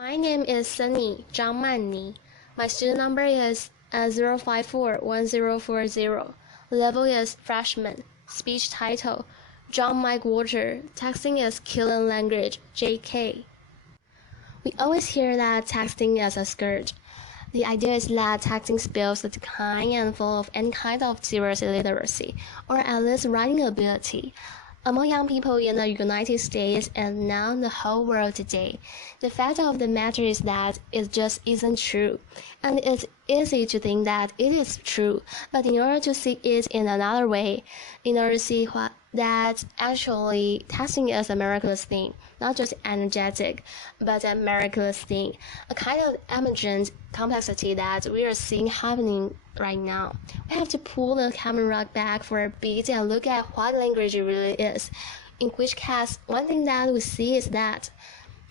My name is Sunny Zhang Manni. My student number is 0541040. Level is freshman. Speech title: John McWhorter. Texting is killing language. JK. We always hear that texting is a scourge. The idea is that texting spells the decline and fall of any kind of serious illiteracy, or at least writing ability, among young people in the United States and now the whole world today. The fact of the matter is that it just isn't true, and it's easy to think that it is true, but in order to see it in another way, in order to see that actually texting is a miraculous thing, not just energetic, but a miraculous thing, a kind of emergent complexity that we are seeing happening right now. We have to pull the camera back for a bit and look at what language really is, in which case one thing that we see is that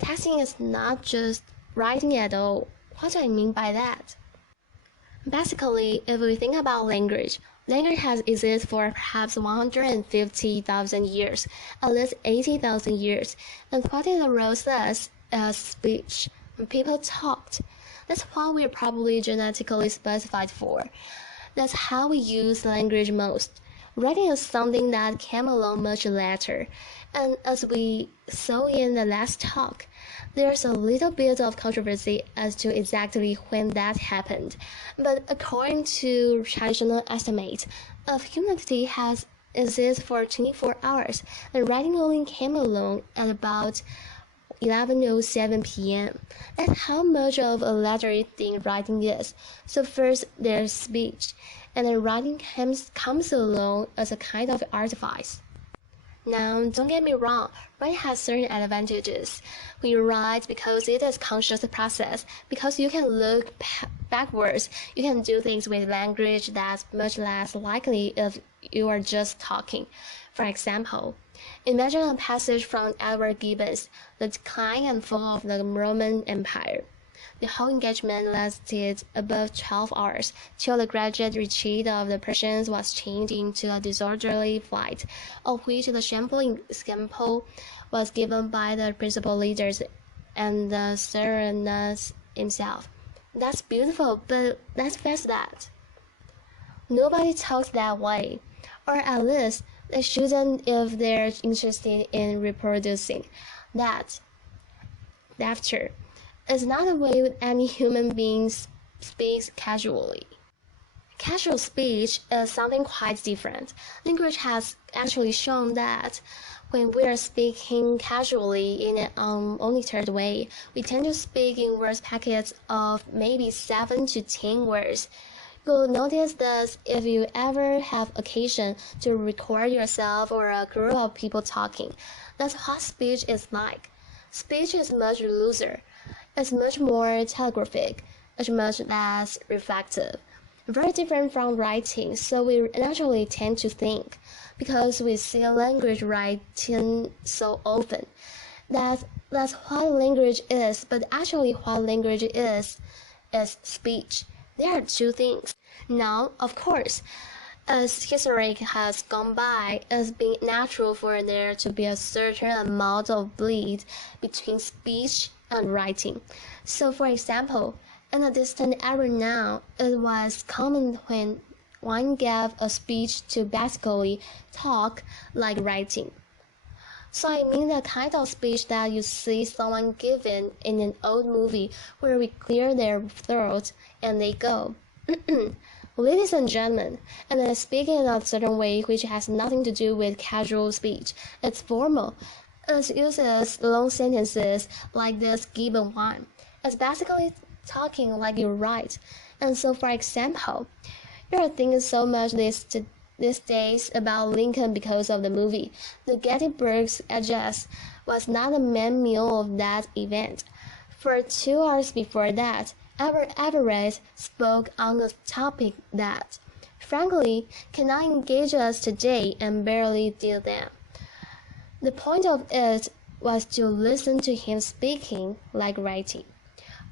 texting is not just writing at all. What do I mean by that? Basically, if we think about language has existed for perhaps 150,000 years, at least 80,000 years, and what it arose as speech. People talked. That's what we're probably genetically specified for. That's how we use language most. Writing is something that came along much later, and as we saw in the last talk, there's a little bit of controversy as to exactly when that happened, but according to traditional estimates, humanity has existed for 24 hours, and writing only came along at about 11:07 p.m. That's how much of a legendary thing writing is. So first there's speech, and then writing comes along as a kind of artifice. Now, don't get me wrong, writing has certain advantages. We write because it is a conscious process, because you can look backwards, you can do things with language that's much less likely if you are just talking. For example, imagine a passage from Edward Gibbon's The Decline and Fall of the Roman Empire. The whole engagement lasted above 12 hours, till the gradual retreat of the Persians was changed into a disorderly flight, of which the shameful example was given by the principal leaders and the Serenus himself. That's beautiful, but let's face that. Nobody talks that way, or at least they shouldn't if they're interested in reproducing that. Laughter is not the way any human being speaks casually. Casual speech is something quite different. Language has actually shown that when we are speaking casually in an unmonitored way, we tend to speak in word packets of maybe 7 to 10 words. You'll notice this if you ever have occasion to record yourself or a group of people talking. That's what speech is like. Speech is much looser. It's much more telegraphic. It's much less reflective. Very different from writing, so we naturally tend to think, because we see language writing so often, that's what language is, but actually what language is speech. There are two things. Now, of course, as history has gone by, it's been natural for there to be a certain amount of bleed between speech and writing. So, for example, in a distant era now, it was common when one gave a speech to basically talk like writing. So I mean the kind of speech that you see someone giving in an old movie where we clear their throat and they go, "Ladies and gentlemen," and then speak in a certain way which has nothing to do with casual speech. It's formal. It uses long sentences like this Gibbon one. It's basically talking like you write. And so, for example, you're thinking so much these days about Lincoln because of the movie. The Gettysburg Address was not the main meal of that event. For 2 hours before that, Everett spoke on a topic that, frankly, cannot engage us today and barely did then. The point of it was to listen to him speaking like writing.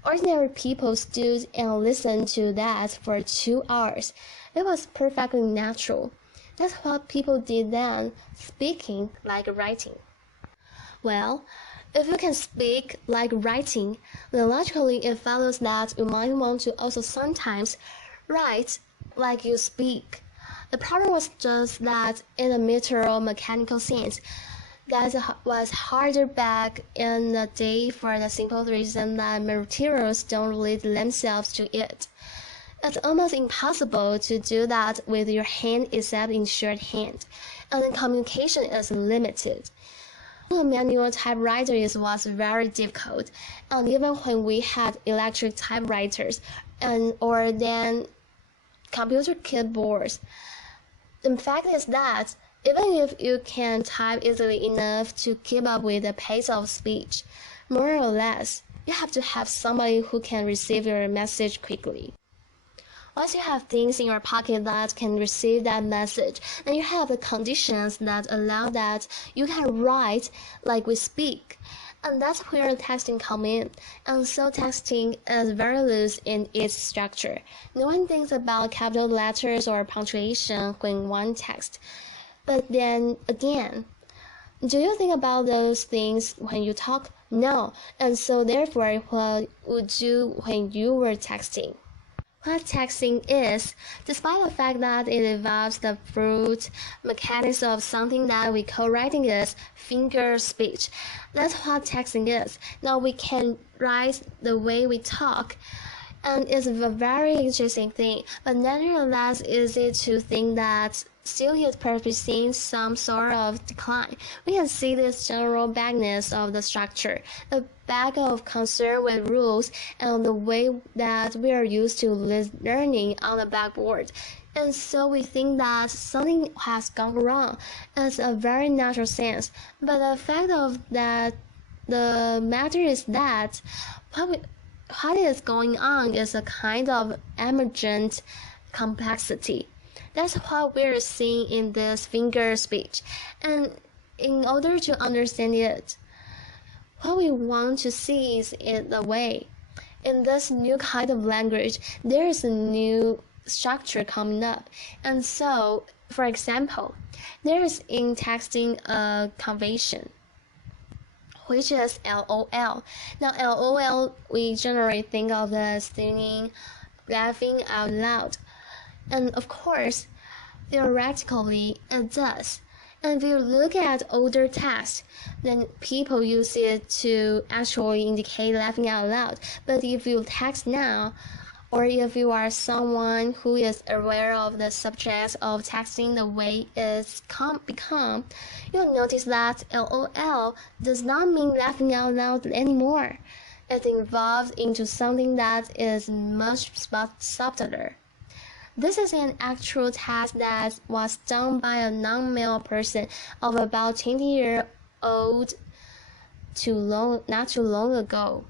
Ordinary people stood and listened to that for 2 hours. It was perfectly natural. That's what people did then, speaking like writing. Well, If you can speak like writing, then logically it follows that you might want to also sometimes write like you speak. The problem was just that in a literal mechanical sense, that was harder back in the day for the simple reason that materials don't relate themselves to it. It's almost impossible to do that with your hand except in shorthand, and the communication is limited. A manual typewriter was very difficult, and even when we had electric typewriters or then computer keyboards, the fact is that even if you can type easily enough to keep up with the pace of speech, more or less, you have to have somebody who can receive your message quickly. Once you have things in your pocket that can receive that message, and you have the conditions that allow that you can write like we speak, and that's where texting comes in. And so texting is very loose in its structure. No one thinks about capital letters or punctuation when one texts. But then again, do you think about those things when you talk? No. And so therefore, what would you when you were texting? What texting is, despite the fact that it involves the brute mechanics of something that we call writing, is finger speech. That's what texting is. Now we can write the way we talk, and it's a very interesting thing, but nevertheless easy to think that still is producing some sort of decline. We can see this general backness of the structure, a bag of concern with rules and the way that we are used to learning on the blackboard. And so we think that something has gone wrong. It's a very natural sense. But the fact of that, the matter is that what is going on is a kind of emergent complexity. That's what we're seeing in this finger speech. And in order to understand it, what we want to see is in the way. In this new kind of language, there is a new structure coming up. And so, for example, there is in texting a convention, which is LOL. Now, LOL, we generally think of as singing, laughing out loud. And of course, theoretically, it does. And if you look at older texts, then people use it to actually indicate laughing out loud. But if you text now, or if you are someone who is aware of the subject of texting the way it's become, you'll notice that LOL does not mean laughing out loud anymore. It evolves into something that is much subtler. This is an actual test that was done by a non-male person of about 20-year-old not too long ago.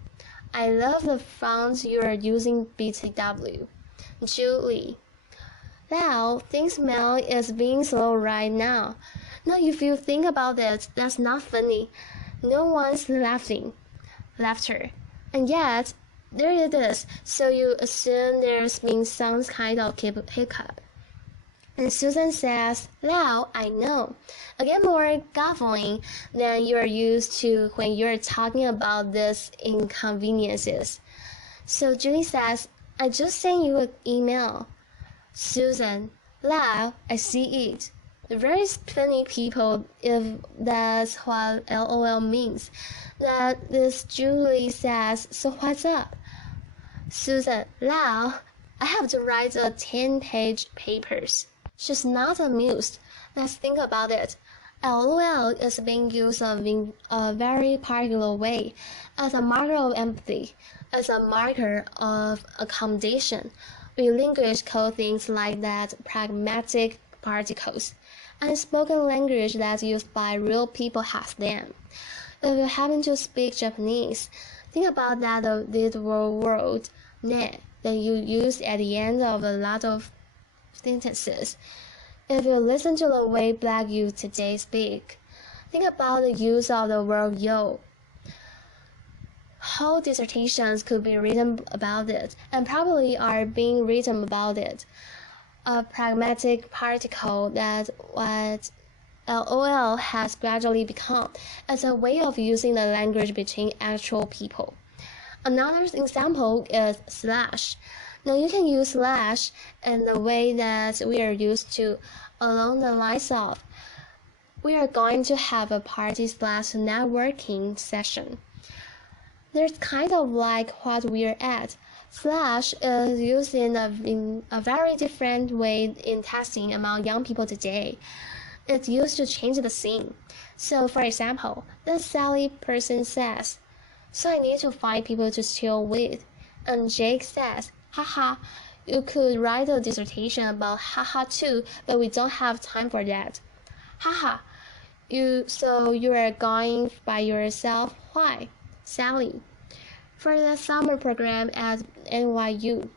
I love the font you are using, BTW. Julie. Now, think smell is being slow right now. Now, if you think about it, that's not funny. No one's laughing. Laughter. And yet, there it is, so you assume there's been some kind of hiccup. And Susan says, "Now I know." Again, more guffawing than you're used to when you're talking about these inconveniences. So Julie says, "I just sent you an email." Susan, "Now I see it." The very funny people, if that's what LOL means. That this Julie says, "So what's up?" Susan, "Now I have to write a 10-page papers." She's not amused. Let's think about it. LOL is being used in a very particular way, as a marker of empathy, as a marker of accommodation. We language call things like that pragmatic particles. And spoken language that's used by real people has them. If you happen to speak Japanese, think about that literal word, ne, that you use at the end of a lot of sentences. If you listen to the way Black youth today speak, think about the use of the word yo. Whole dissertations could be written about it, and probably are being written about it. A pragmatic particle that what LOL has gradually become as a way of using the language between actual people. Another example is slash. Now you can use slash in the way that we are used to along the lines of we are going to have a party/networking session. There's kind of like what we're at. Slash is used in a very different way in texting among young people today. It's used to change the scene. So for example, the Sally person says, "So I need to find people to chill with." And Jake says, "Haha, you could write a dissertation about haha too, but we don't have time for that." Haha, so you are going by yourself? Why? Sally. For the summer program at NYU.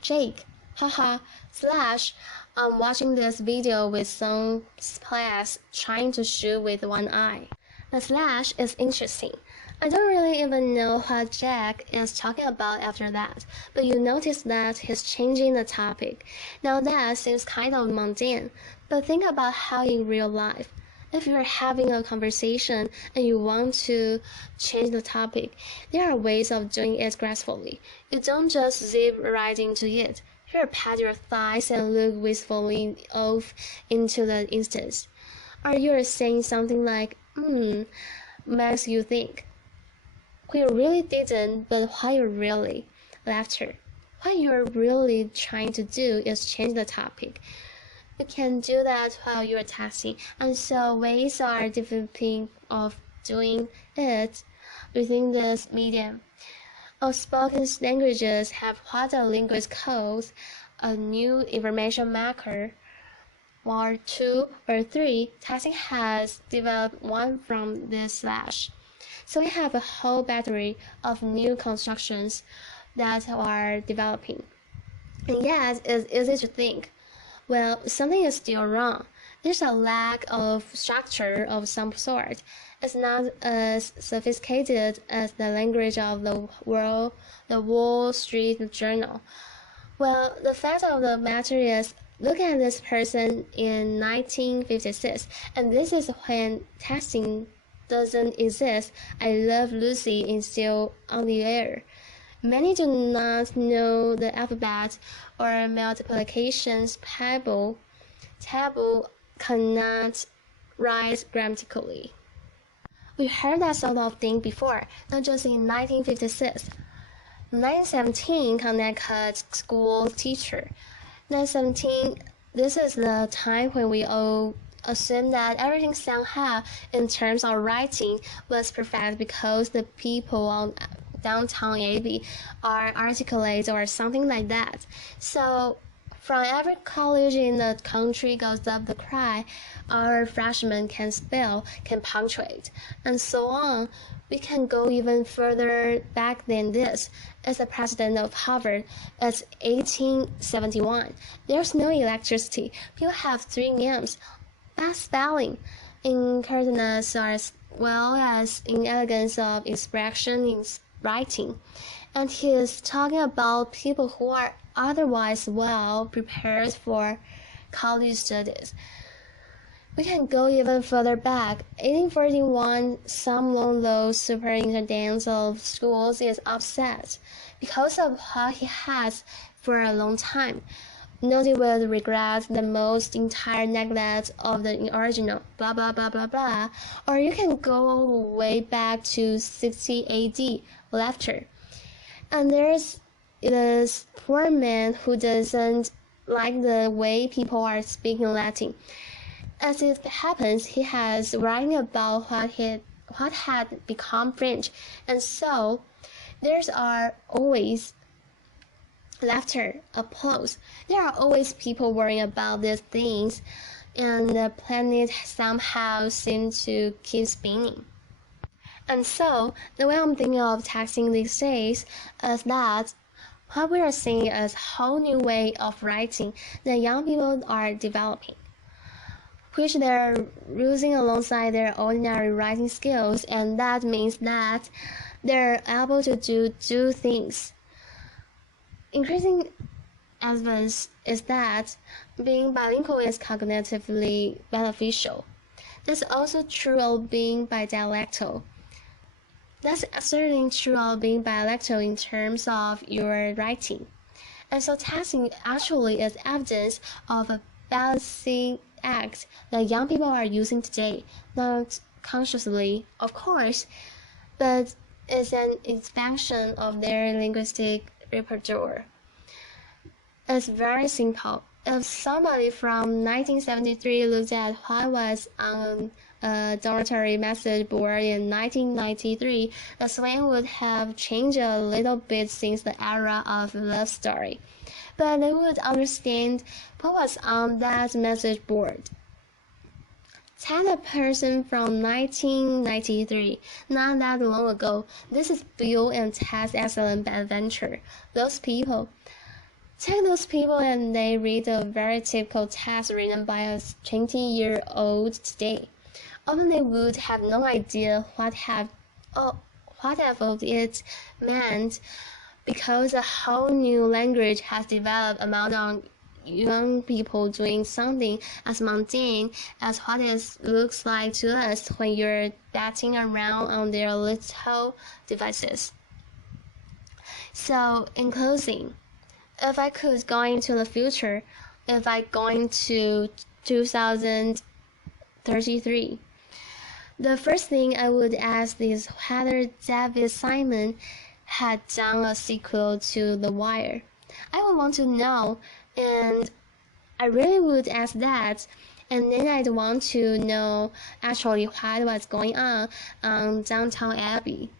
Jake, haha, slash, I'm watching this video with some class trying to shoot with one eye. The slash is interesting. I don't really even know what Jack is talking about after that, but you notice that he's changing the topic. Now that seems kind of mundane, but think about how in real life, if you're having a conversation and you want to change the topic, there are ways of doing it gracefully. You don't just zip right into it. You pat your thighs and look wistfully off into the instance. Or you're saying something like, makes you think. We really didn't, but why you really? Laughter. What you're really trying to do is change the topic. You can do that while you're texting, and so ways are developing of doing it within this medium. Outspoken languages have what a linguist calls a new information marker, or 2 or 3. Texting has developed one from this slash. So we have a whole battery of new constructions that are developing. And yet, it's easy to think, well, something is still wrong. There's a lack of structure of some sort. It's not as sophisticated as the language of the Wall Street Journal. Well, the fact of the matter is, look at this person in 1956, and this is when texting doesn't exist. I Love Lucy is still on the air. Many do not know the alphabet or multiplications table cannot write grammatically. We heard that sort of thing before, not just in 1956. 1917, Connecticut school teacher. 1917, this is the time when we all assume that everything somehow in terms of writing was perfect because the people on downtown Abbey are articulate or something like that. So from every college in the country goes up the cry, our freshmen can spell, can punctuate, and so on. We can go even further back than this. As the president of Harvard, it's 1871. There's no electricity. People have 3 names. Bad spelling, incorrectness as well as inelegance of expression in writing. And he is talking about people who are otherwise well prepared for college studies. We can go even further back. 1841, some of those superintendents of schools is upset because of what he has for a long time. Noted with regret the most entire neglect of the original, blah blah blah blah blah. Or you can go way back to 60 AD, laughter. And there's this poor man who doesn't like the way people are speaking Latin. As it happens, he has writing about what had become French, and so there's are always laughter, applause. There are always people worrying about these things, and the planet somehow seems to keep spinning. And so, the way I'm thinking of texting these days is that what we are seeing is a whole new way of writing that young people are developing, which they're using alongside their ordinary writing skills, and that means that they're able to do things. Increasing evidence is that being bilingual is cognitively beneficial. That's also true of being bidialectal. That's certainly true of being bidialectal in terms of your writing. And so texting actually is evidence of a balancing act that young people are using today, not consciously, of course, but it's an expansion of their linguistic repertoire. It's very simple. If somebody from 1973 looked at what was on a dormitory message board in 1993, the slang would have changed a little bit since the era of love story. But they would understand what was on that message board. Tell a person from 1993, not that long ago, this is Bill and Ted's excellent adventure. Take those people and they read a very typical text written by a 20-year-old today. Often they would have no idea what it meant because a whole new language has developed among young people doing something as mundane as what it looks like to us when you're batting around on their little devices. So, in closing, if I could go into the future, if I go into 2033, the first thing I would ask is whether David Simon had done a sequel to The Wire. I would want to know, and I really would ask that, and then I'd want to know actually what was going on Downton Abbey.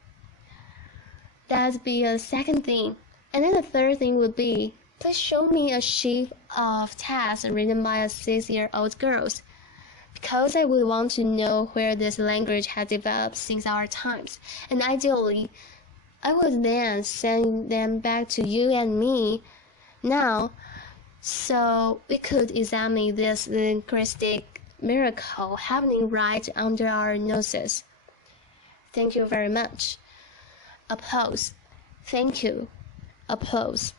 That'd be a second thing. And then the third thing would be, please show me a sheet of text written by a 6-year-old girl, because I would want to know where this language had developed since our times. And ideally, I would then send them back to you and me now, so we could examine this linguistic miracle happening right under our noses. Thank you very much. Applause. Thank you. Applause.